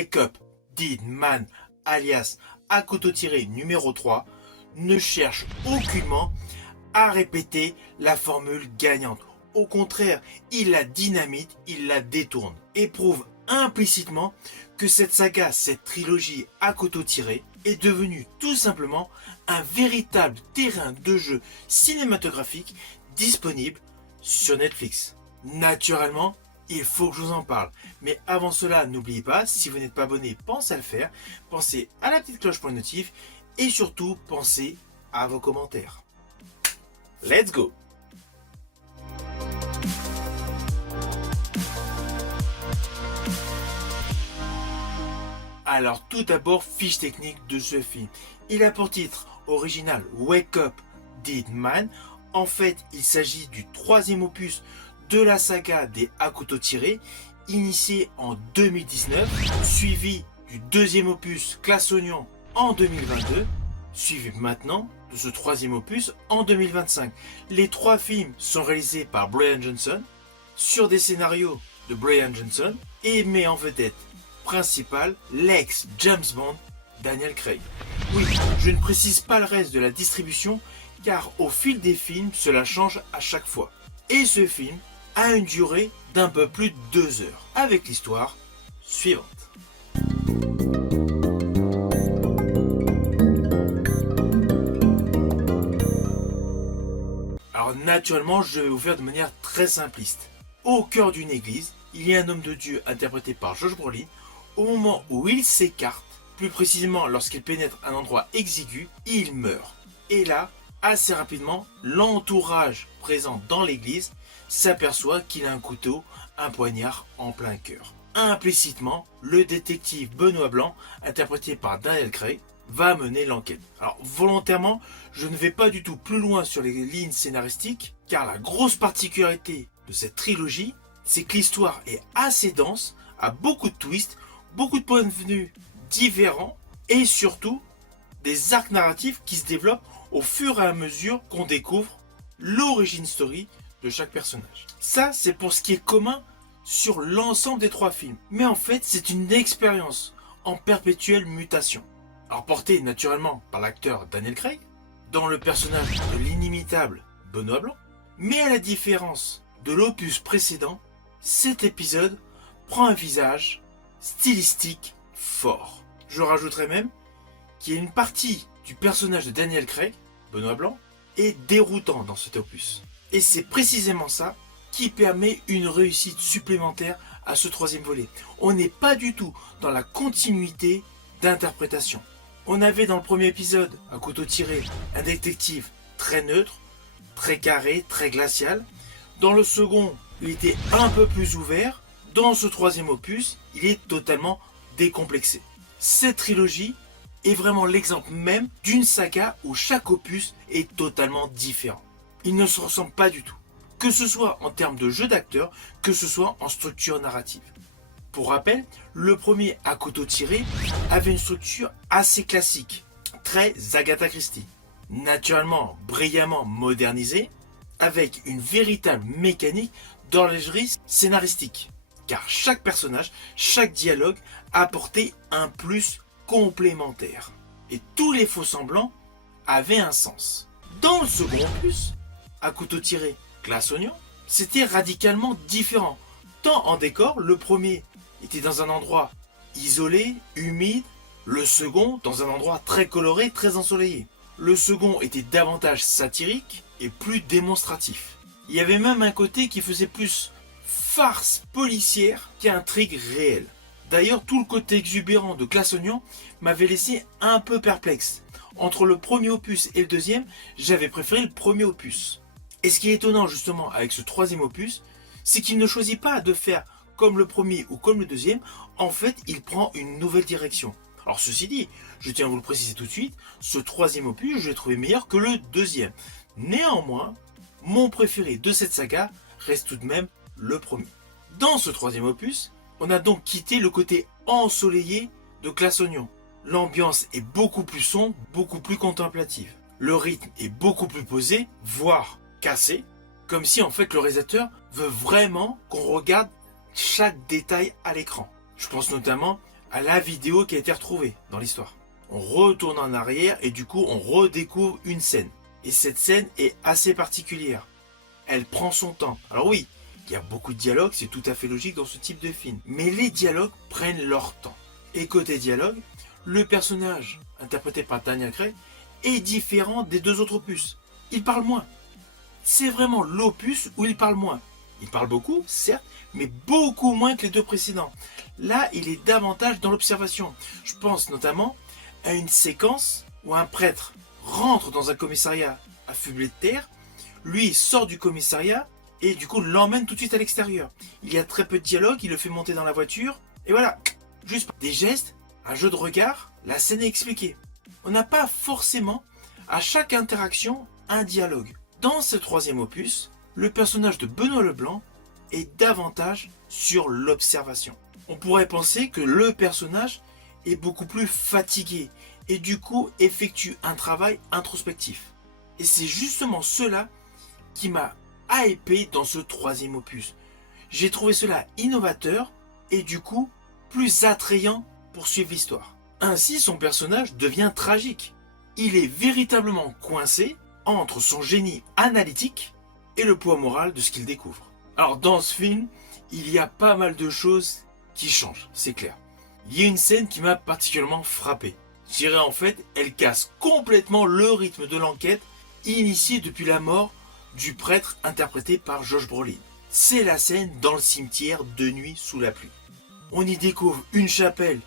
Wake Up Dead Man alias Hakuto numéro 3 ne cherche aucunement à répéter la formule gagnante. Au contraire, il la dynamite, il la détourne et prouve implicitement que cette saga, cette trilogie Hakuto est devenue tout simplement un véritable terrain de jeu cinématographique disponible sur Netflix. Naturellement, il faut que je vous en parle. Mais avant cela, n'oubliez pas, si vous n'êtes pas abonné, pensez à le faire. Pensez à la petite cloche pour les notifs. Et surtout, pensez à vos commentaires. Let's go! Alors tout d'abord, fiche technique de ce film. Il a pour titre original Wake Up Dead Man. En fait, il s'agit du troisième opus de la saga des Hakuto, initié en 2019, suivi du deuxième opus Glass Onion en 2022, suivi maintenant de ce troisième opus en 2025. Les trois films sont réalisés par Bryan Johnson, sur des scénarios de Bryan Johnson, et met en vedette principale l'ex James Bond Daniel Craig. Oui, je ne précise pas le reste de la distribution, car au fil des films, cela change à chaque fois. Et ce film a une durée d'un peu plus de 2 heures, avec l'histoire suivante. Alors naturellement, je vais vous faire de manière très simpliste. Au cœur d'une église, il y a un homme de Dieu interprété par Josh Brolin. Au moment où il s'écarte, plus précisément lorsqu'il pénètre un endroit exigu, il meurt. Et là, assez rapidement, l'entourage présent dans l'église s'aperçoit qu'il a un couteau, un poignard en plein cœur. Implicitement, le détective Benoît Blanc, interprété par Daniel Craig, va mener l'enquête. Alors volontairement, je ne vais pas du tout plus loin sur les lignes scénaristiques, car la grosse particularité de cette trilogie, c'est que l'histoire est assez dense, a beaucoup de twists, beaucoup de points de vue différents, et surtout des arcs narratifs qui se développent au fur et à mesure qu'on découvre l'origine story de chaque personnage. Ça, c'est pour ce qui est commun sur l'ensemble des trois films. Mais en fait, c'est une expérience en perpétuelle mutation. Alors portée naturellement par l'acteur Daniel Craig, dans le personnage de l'inimitable Benoît Blanc. Mais à la différence de l'opus précédent, cet épisode prend un visage stylistique fort. Je rajouterais même qu'il y a une partie du personnage de Daniel Craig, Benoît Blanc, est déroutant dans cet opus. Et c'est précisément ça qui permet une réussite supplémentaire à ce troisième volet. On n'est pas du tout dans la continuité d'interprétation. On avait dans le premier épisode, à couteau tiré, un détective très neutre, très carré, très glacial. Dans le second, il était un peu plus ouvert. Dans ce troisième opus, il est totalement décomplexé. Cette trilogie est vraiment l'exemple même d'une saga où chaque opus est totalement différent. Ils ne se ressemblent pas du tout, que ce soit en termes de jeu d'acteur, que ce soit en structure narrative. Pour rappel, le premier Hakuto avait une structure assez classique, très Agatha Christie, naturellement brillamment modernisée, avec une véritable mécanique d'horlogerie scénaristique, car chaque personnage, chaque dialogue apportait un plus complémentaire, et tous les faux semblants avaient un sens. Dans le second opus, Hakuto Glass Onion, c'était radicalement différent. Tant en décor, le premier était dans un endroit isolé, humide, le second dans un endroit très coloré, très ensoleillé. Le second était davantage satirique et plus démonstratif. Il y avait même un côté qui faisait plus farce policière qu'intrigue réelle. D'ailleurs, tout le côté exubérant de Glass Onion m'avait laissé un peu perplexe. Entre le premier opus et le deuxième, j'avais préféré le premier opus. Et ce qui est étonnant justement avec ce troisième opus, c'est qu'il ne choisit pas de faire comme le premier ou comme le deuxième. En fait, il prend une nouvelle direction. Alors ceci dit, je tiens à vous le préciser tout de suite, ce troisième opus, je l'ai trouvé meilleur que le deuxième. Néanmoins, mon préféré de cette saga reste tout de même le premier. Dans ce troisième opus, on a donc quitté le côté ensoleillé de Glass Onion. L'ambiance est beaucoup plus sombre, beaucoup plus contemplative. Le rythme est beaucoup plus posé, voire cassé, comme si en fait le réalisateur veut vraiment qu'on regarde chaque détail à l'écran. Je pense notamment à la vidéo qui a été retrouvée dans l'histoire. On retourne en arrière et du coup on redécouvre une scène. Et cette scène est assez particulière. Elle prend son temps. Alors oui, il y a beaucoup de dialogues, c'est tout à fait logique dans ce type de film. Mais les dialogues prennent leur temps. Et côté dialogue, le personnage, interprété par Daniel Craig, est différent des deux autres opus. Il parle moins. C'est vraiment l'opus où il parle moins. Il parle beaucoup, certes, mais beaucoup moins que les deux précédents. Là, il est davantage dans l'observation. Je pense notamment à une séquence où un prêtre rentre dans un commissariat affublé de terre, lui sort du commissariat et du coup l'emmène tout de suite à l'extérieur. Il y a très peu de dialogue, il le fait monter dans la voiture, et voilà, juste des gestes, un jeu de regard, la scène est expliquée. On n'a pas forcément, à chaque interaction, un dialogue. Dans ce troisième opus, le personnage de Benoît Leblanc est davantage sur l'observation. On pourrait penser que le personnage est beaucoup plus fatigué et du coup effectue un travail introspectif. Et c'est justement cela qui m'a hypé dans ce troisième opus. J'ai trouvé cela innovateur et du coup plus attrayant pour suivre l'histoire. Ainsi, son personnage devient tragique. Il est véritablement coincé entre son génie analytique et le poids moral de ce qu'il découvre. Alors dans ce film, il y a pas mal de choses qui changent, c'est clair. Il y a une scène qui m'a particulièrement frappé. Je dirais en fait, elle casse complètement le rythme de l'enquête initiée depuis la mort du prêtre interprété par Josh Brolin. C'est la scène dans le cimetière de nuit sous la pluie. On y découvre une chapelle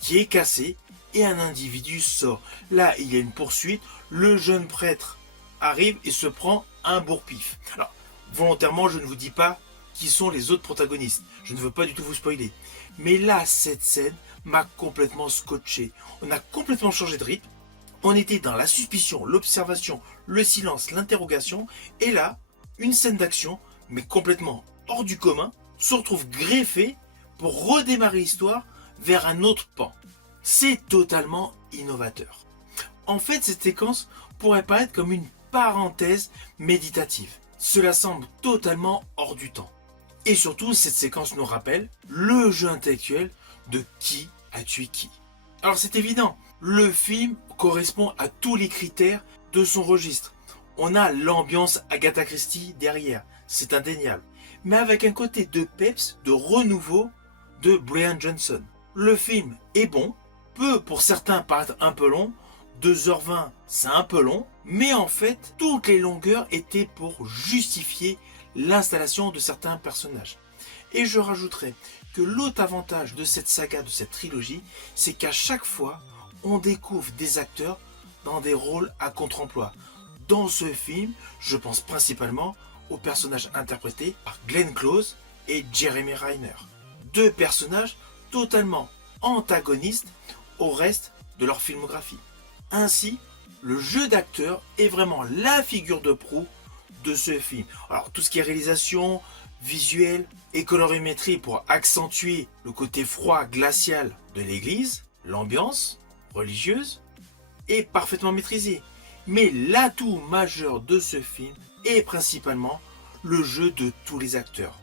qui est cassée et un individu sort. Là, il y a une poursuite, le jeune prêtre arrive et se prend un bourre-pif. Alors, volontairement, je ne vous dis pas qui sont les autres protagonistes. Je ne veux pas du tout vous spoiler. Mais là, cette scène m'a complètement scotché. On a complètement changé de rythme. On était dans la suspicion, l'observation, le silence, l'interrogation. Et là, une scène d'action, mais complètement hors du commun, se retrouve greffée pour redémarrer l'histoire vers un autre pan. C'est totalement innovateur. En fait, cette séquence pourrait paraître comme une parenthèse méditative. Cela semble totalement hors du temps. Et surtout, cette séquence nous rappelle le jeu intellectuel de qui a tué qui. Alors c'est évident, le film correspond à tous les critères de son registre. On a l'ambiance Agatha Christie derrière, c'est indéniable. Mais avec un côté de peps, de renouveau de Brian Johnson. Le film est bon, peut pour certains paraître un peu long, 2h20 c'est un peu long, mais en fait toutes les longueurs étaient pour justifier l'installation de certains personnages. Et je rajouterai que l'autre avantage de cette saga, de cette trilogie, c'est qu'à chaque fois on découvre des acteurs dans des rôles à contre-emploi. Dans ce film, je pense principalement aux personnages interprétés par Glenn Close et Jeremy Renner. Deux personnages totalement antagonistes au reste de leur filmographie. Ainsi, le jeu d'acteur est vraiment la figure de proue de ce film. Alors tout ce qui est réalisation, visuel et colorimétrie pour accentuer le côté froid, glacial de l'église, l'ambiance religieuse est parfaitement maîtrisé. Mais l'atout majeur de ce film est principalement le jeu de tous les acteurs.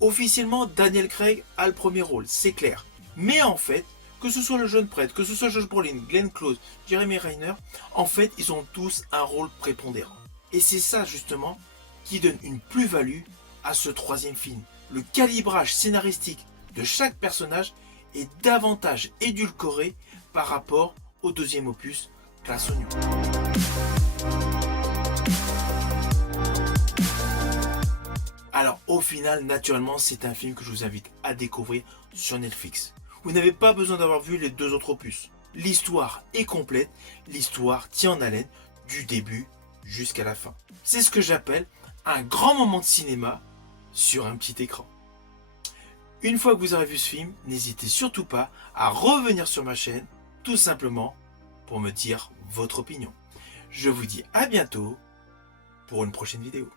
Officiellement, Daniel Craig a le premier rôle, c'est clair. Mais en fait, que ce soit le jeune prêtre, que ce soit Josh Brolin, Glenn Close, Jeremy Renner, en fait, ils ont tous un rôle prépondérant. Et c'est ça, justement, qui donne une plus-value à ce troisième film. Le calibrage scénaristique de chaque personnage est davantage édulcoré par rapport au deuxième opus, Glass Onion. Alors au final, naturellement, c'est un film que je vous invite à découvrir sur Netflix. Vous n'avez pas besoin d'avoir vu les deux autres opus. L'histoire est complète, l'histoire tient en haleine du début jusqu'à la fin. C'est ce que j'appelle un grand moment de cinéma sur un petit écran. Une fois que vous aurez vu ce film, n'hésitez surtout pas à revenir sur ma chaîne, tout simplement pour me dire votre opinion. Je vous dis à bientôt pour une prochaine vidéo.